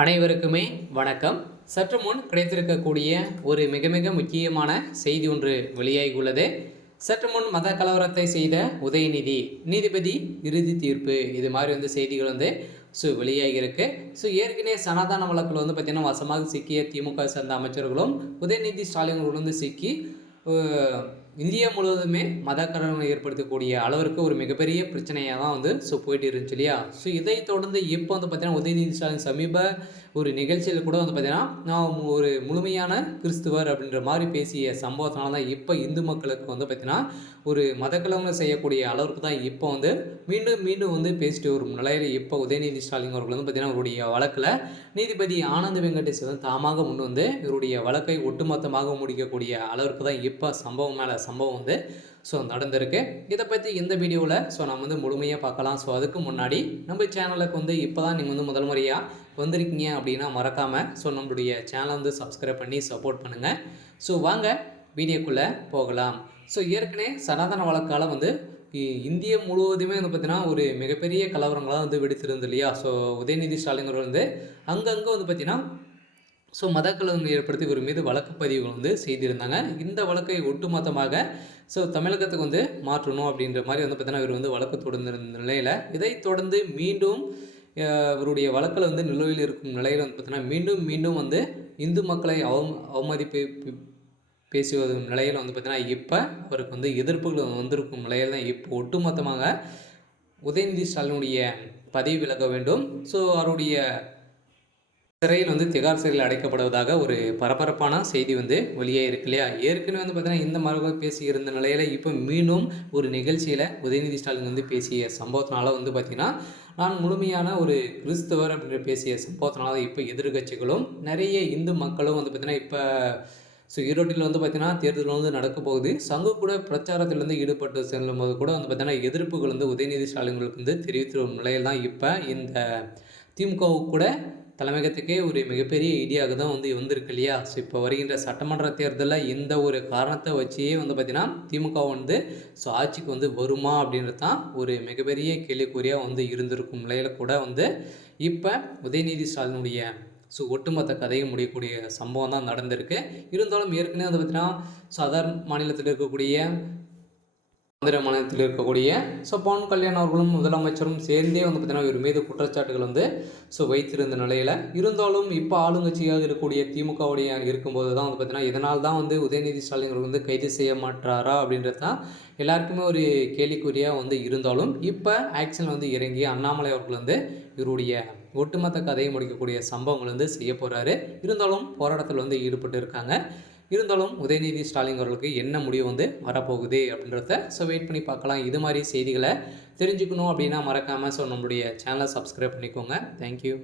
அனைவருக்குமே வணக்கம். சற்று முன் கிடைத்திருக்கக்கூடிய ஒரு மிக மிக முக்கியமான செய்தி ஒன்று வெளியாகியுள்ளது. சற்று முன் மத கலவரத்தை செய்த உதயநிதி நீதிபதி இறுதி தீர்ப்பு, இது மாதிரி செய்திகள் வெளியாகியிருக்கு. ஏற்கனவே சனாதன வழக்கில் பார்த்தீங்கன்னா வசமாக சிக்கிய திமுக சேர்ந்த அமைச்சர்களும் உதயநிதி ஸ்டாலின் சிக்கி இந்தியா முழுவதுமே மத கலவரம் ஏற்படுத்தக்கூடிய அளவிற்கு ஒரு மிகப்பெரிய பிரச்சனையாக தான் போயிட்டு இருந்துச்சு இல்லையா. இதை தொடர்ந்து இப்போ பார்த்தீங்கன்னா உதயநிதி ஸ்டாலின் சமீப ஒரு நிகழ்ச்சியில் கூட பார்த்தீங்கன்னா நான் ஒரு முழுமையான கிறிஸ்துவர் அப்படின்ற மாதிரி பேசிய சம்பவத்தினால தான் இப்போ இந்து மக்களுக்கு பார்த்தீங்கன்னா ஒரு மதக்கலவரம் செய்யக்கூடிய அளவுக்கு தான் இப்போ மீண்டும் மீண்டும் பேசிட்டு வரும் நிலையில் இப்போ உதயநிதி ஸ்டாலின் அவர்கள் பார்த்தீங்கன்னா அவருடைய வழக்கில் நீதிபதி ஆனந்த் வெங்கடேஷ் தாமாக முன் இவருடைய வழக்கை ஒட்டுமொத்தமாக முடிக்கக்கூடிய அளவிற்கு தான் இப்போ சம்பவம் மேலே சம்பவம் நடந்திருக்கு. இதை பற்றி இந்த வீடியோவில் நம்ம முழுமையாக பார்க்கலாம். அதுக்கு முன்னாடி நம்ம சேனலுக்கு இப்போ தான் நீங்கள் முதல் முறையாக வந்திருக்கீங்க அப்படின்னா மறக்காமல் நம்மளுடைய சேனலை சப்ஸ்கிரைப் பண்ணி சப்போர்ட் பண்ணுங்கள். வாங்க வீடியோக்குள்ளே போகலாம். ஏற்கனவே சனாதன வழக்கால் இந்தியா முழுவதுமே பார்த்தீங்கன்னா ஒரு மிகப்பெரிய கலவரங்களாக வெடித்திருந்து இல்லையா. உதயநிதி ஸ்டாலின் அவர்கள் அங்கங்கே பார்த்தீங்கன்னா மதக்கலவரம் ஏற்படுத்தி இவர் மீது வழக்கு பதிவுகள் செய்திருந்தாங்க. இந்த வழக்கை ஒட்டுமொத்தமாக தமிழகத்துக்கு மாற்றணும் அப்படின்ற மாதிரி பார்த்தீங்கன்னா இவர் வழக்கு தொடர்ந்திருந்த நிலையில் இதை தொடர்ந்து மீண்டும் இவருடைய வழக்கில் நிலுவையில் இருக்கும் நிலையில் பார்த்தீங்கன்னா மீண்டும் மீண்டும் இந்து மக்களை அவமதிப்பு பேசுவது நிலையில் பார்த்தீங்கன்னா இப்போ அவருக்கு எதிர்ப்புகள் வந்திருக்கும் நிலையில் தான் இப்போ ஒட்டுமொத்தமாக உதயநிதி ஸ்டாலினுடைய பதவி விலக வேண்டும். அவருடைய சிறையில் திகார் சிறையில் அடைக்கப்படுவதாக ஒரு பரபரப்பான செய்தி வெளியே இருக்கு இல்லையா. ஏற்கனவே பார்த்தீங்கன்னா இந்த மாதிரி பேசி இருந்த நிலையில் இப்போ மீண்டும் ஒரு நிகழ்ச்சியில் உதயநிதி ஸ்டாலின் பேசிய சம்பவத்தினால பார்த்தீங்கன்னா நான் முழுமையான ஒரு கிறிஸ்தவர் அப்படின்னு பேசிய சம்பவத்தினால இப்போ எதிர்கட்சிகளும் நிறைய இந்து மக்களும் பார்த்தீங்கன்னா இப்போ ஈரோட்டில் பார்த்தீங்கன்னா தேர்தல் நடக்க போகுது. சங்கு கூட பிரச்சாரத்திலேருந்து ஈடுபட்டு செல்லும் போது கூட பார்த்தீங்கன்னா எதிர்ப்புகள் உதயநிதி ஸ்டாலின்களுக்கு தெரிவித்து வரும் நிலையில் தான் இப்போ இந்த திமுகவுக்கு கூட தலைமையகத்துக்கே ஒரு மிகப்பெரிய ஐடியாக தான் வந்திருக்கு இல்லையா. இப்போ வருகின்ற சட்டமன்ற தேர்தலில் இந்த ஒரு காரணத்தை வச்சே பார்த்திங்கன்னா திமுக ஆட்சிக்கு வருமா அப்படின்றது தான் ஒரு மிகப்பெரிய கேள்விக்குறியாக இருந்திருக்கும் நிலையில் கூட இப்போ உதயநிதி ஸ்டாலினுடைய ஒட்டுமொத்த கதையை முடியக்கூடிய சம்பவம் தான் நடந்திருக்கு. இருந்தாலும் ஏற்கனவே பார்த்திங்கன்னா சாதாரண மாநிலத்தில் இருக்கக்கூடிய ஆந்திர மாநிலத்தில் இருக்கக்கூடிய பவன் கல்யாண் அவர்களும் முதலமைச்சரும் சேர்ந்தே பார்த்தீங்கன்னா இவர் மீது குற்றச்சாட்டுகள் வைத்திருந்த நிலையில் இருந்தாலும் இப்போ ஆளுங்கட்சியாக இருக்கக்கூடிய திமுகவுடைய இருக்கும்போது தான் பார்த்தீங்கன்னா இதனால் தான் உதயநிதி ஸ்டாலின் அவர்கள் கைது செய்ய மாட்டாரா அப்படின்றது தான் எல்லாருக்குமே ஒரு கேள்விக்குறியாக இருந்தாலும் இப்போ ஆக்ஷன் இறங்கி அண்ணாமலை அவர்கள் இவருடைய ஒட்டுமொத்த கதையை முடிக்கக்கூடிய சம்பவங்கள் செய்ய போகிறாரு. இருந்தாலும் போராட்டத்தில் ஈடுபட்டு இருக்காங்க. இருந்தாலும் உதயநிதி ஸ்டாலின் அவர்களுக்கு என்ன முடிவு வரப்போகுது அப்படின்றத வெயிட் பண்ணி பார்க்கலாம். இது மாதிரி செய்திகளை தெரிஞ்சுக்கணும் அப்படின்னா மறக்காமல் நம்மளுடைய சேனலை சப்ஸ்கிரைப் பண்ணிக்கோங்க. தேங்க்யூ.